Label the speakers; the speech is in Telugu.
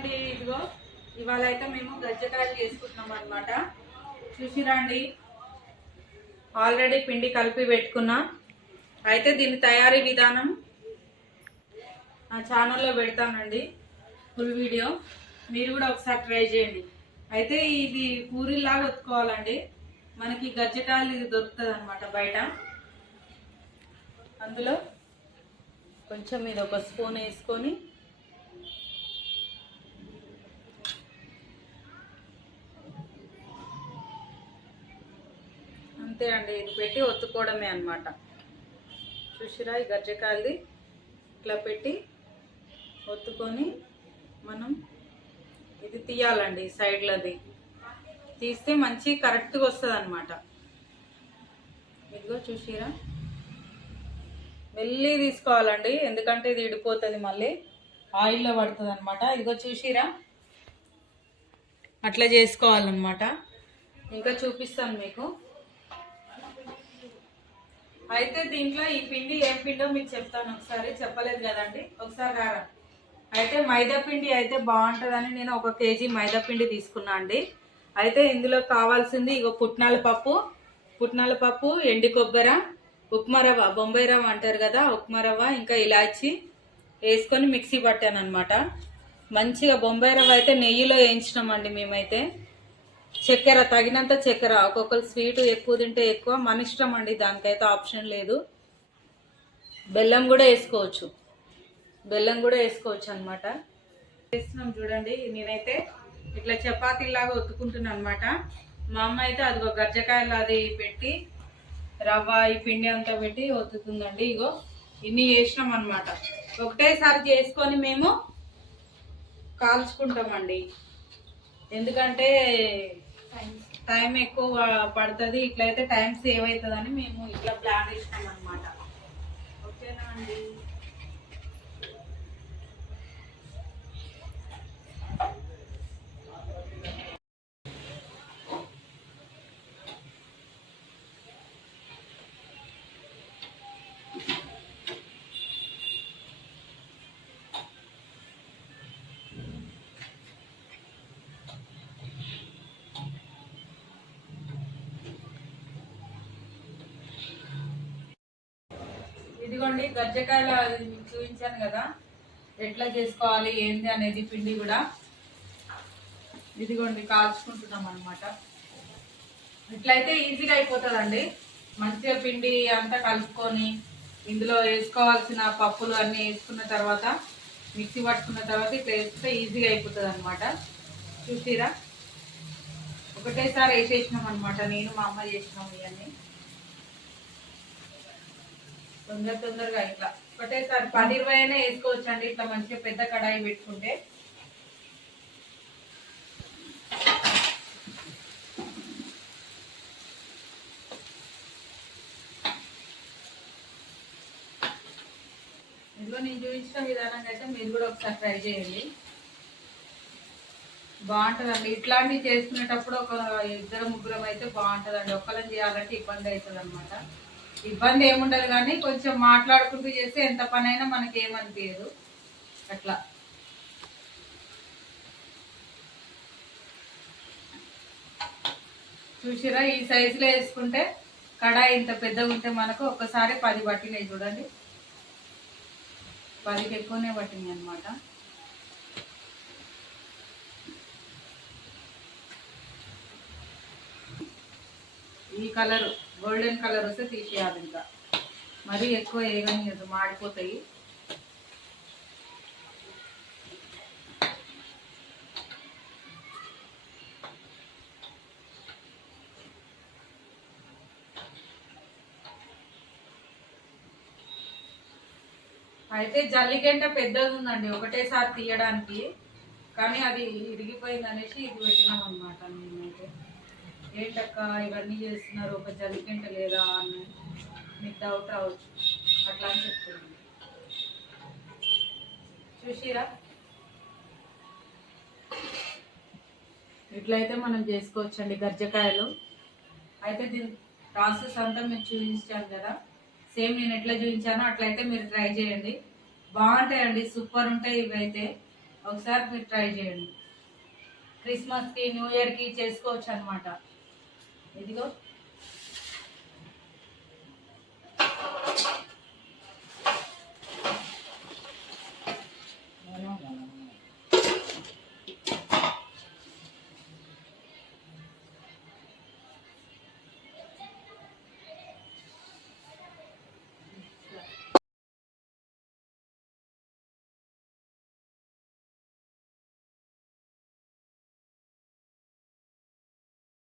Speaker 1: అండి ఇదిగో ఇవాళ అయితే మేము గజ్జకాయలు చేసుకుంటున్నాం అనమాట చూసిరండి ఆల్రెడీ పిండి కలిపి పెట్టుకున్నా. అయితే దీని తయారీ విధానం నా ఛానల్లో పెడతానండి ఫుల్ వీడియో మీరు కూడా ఒకసారి ట్రై చేయండి. అయితే ఇది పూరిలాగా ఒత్తుకోవాలండి. మనకి గజ్జకాయలు ఇది దొరుకుతుంది అనమాట బయట. అందులో కొంచెం ఇది ఒక స్పూన్ వేసుకొని అంతే అండి. ఇది పెట్టి ఒత్తుకోవడమే అన్నమాట. చూసిరా ఈ గజ్జకాయలది? ఇట్లా పెట్టి ఒత్తుకొని మనం ఇది తీయాలండి సైడ్లది. తీస్తే మంచి కరెక్ట్గా వస్తుంది అనమాట ఇదిగో చూసిరా. మెల్లి తీసుకోవాలండి. ఎందుకంటే ఇది ఇడిపోతుంది మళ్ళీ. ఆయిల్లో పడుతుంది అనమాట ఇదిగో చూసిరా. అట్లా చేసుకోవాలన్నమాట. ఇంకా చూపిస్తాను మీకు. అయితే దీంట్లో ఈ పిండి ఏం పిండో మీకు చెప్తాను. ఒకసారి చెప్పలేదు కదండి. ఒకసారి రారా. అయితే మైదా పిండి అయితే బాగుంటుందని నేను ఒక కేజీ మైదా పిండి తీసుకున్నా అండి. అయితే ఇందులో కావాల్సింది ఇక పుట్నాల పప్పు. పుట్నాల పప్పు ఎండి కొబ్బరి ఉప్మా రవ్వ. బొంబాయి రవ్వ అంటారు కదా ఉప్మా రవ్వ ఇంకా ఇలాచి వేసుకొని మిక్సీ పట్టాను అనమాట మంచిగా బొంబాయి రవ్వ అయితే నెయ్యిలో వేయించినామండి మేమైతే. చక్కెర తగినంత చక్కెర. ఒక్కొక్కరు స్వీట్ ఎక్కువ తింటే ఎక్కువ మన ఇష్టం అండి దానికైతే ఆప్షన్ లేదు. బెల్లం కూడా వేసుకోవచ్చు. బెల్లం కూడా వేసుకోవచ్చు అనమాట వేస్తున్నాం చూడండి నేనైతే ఇట్లా చపాతీలాగా ఒత్తుకుంటున్నాను అనమాట మా అమ్మ అయితే అది ఒక గజ్జకాయలు అది పెట్టి రవ్వ ఈ పిండి అంతా పెట్టి ఒత్తుతుందండి. ఇగో ఇన్ని చేసినాం అనమాట ఒకటేసారి చేసుకొని మేము కాల్చుకుంటామండి. ఎందుకంటే టైం ఎక్కువ పడుతుంది ఇట్లయితే టైం సేవ్ అవుతుందని మేము ఇట్లా ప్లాన్ చేసినాం అనమాట ఓకేనా అండి? ఇదిగోండి గజ్జకాయలు అది చూపించాను కదా. ఎట్లా చేసుకోవాలి ఏంది అనేది పిండి కూడా ఇదిగోండి కాల్చుకుంటున్నాం అనమాట ఇట్లయితే ఈజీగా అయిపోతుందండి. మంచిగా పిండి అంతా కలుపుకొని ఇందులో వేసుకోవాల్సిన పప్పులు అన్నీ వేసుకున్న తర్వాత మిక్సీ పట్టుకున్న తర్వాత ఇట్లా వేస్తే ఈజీగా అయిపోతుంది అనమాట చూసిరా? ఒకటేసారి వేసేసినాం అనమాట నేను మా అమ్మ చేసినాం ఇవన్నీ. తొందర తొందరగా ఇట్లా. ఒకటేసారి పది ఇరవై అయినా వేసుకోవచ్చు అండి ఇట్లా మంచిగా పెద్ద కడాయి పెట్టుకుంటే. ఇందులో నేను చూపించిన విధానంగా అయితే మీరు కూడా ఒకసారి ట్రై చేయండి. బాగుంటుందండి. ఇట్లాంటివి చేసుకునేటప్పుడు ఒక ఇద్దరు ముగ్గురం అయితే బాగుంటుందండి. ఒక్కరం చేయాలంటే ఇబ్బంది అవుతుంది అనమాట ఇబ్బంది ఏముండదు కానీ కొంచెం మాట్లాడుకుంటూ చేస్తే ఎంత పని అయినా మనకి ఏమనిపించదు అట్లా. చూసిరా ఈ సైజులో వేసుకుంటే కడాయి ఇంత పెద్దగా ఉంటే మనకు ఒకసారి పది పట్టినాయి చూడండి. పదికి ఎక్కువనే పట్టినాయి అనమాట ఈ కలరు. గోల్డెన్ కలర్ వస్తే తీసేయాలి ఇంకా. మరీ ఎక్కువ వేయగనియదు మాడిపోతాయి. అయితే జల్లిగంట పెద్దది ఉందండి ఒకటేసారి తీయడానికి. కానీ అది ఇరిగిపోయింది అనేసి ఇది పెట్టినాం అనమాట నేనైతే ఏంటక్క ఇవన్నీ చేస్తున్నారు ఒక జలికెంట లేదా అని మీకు డౌట్ రావచ్చు. అట్లా అని చెప్తున్నాను. చూసిరా? ఇట్లయితే మనం చేసుకోవచ్చండి గజ్జకాయలు అయితే దీని ప్రాసెస్ అంతా మీరు చూపించాను కదా. సేమ్ నేను ఎట్లా చూపించానో అట్లయితే మీరు ట్రై చేయండి. బాగుంటాయండి సూపర్ ఉంటాయి ఇవైతే. ఒకసారి మీరు ట్రై చేయండి. క్రిస్మస్కి న్యూ ఇయర్కి చేసుకోవచ్చు అనమాట ఇదిగో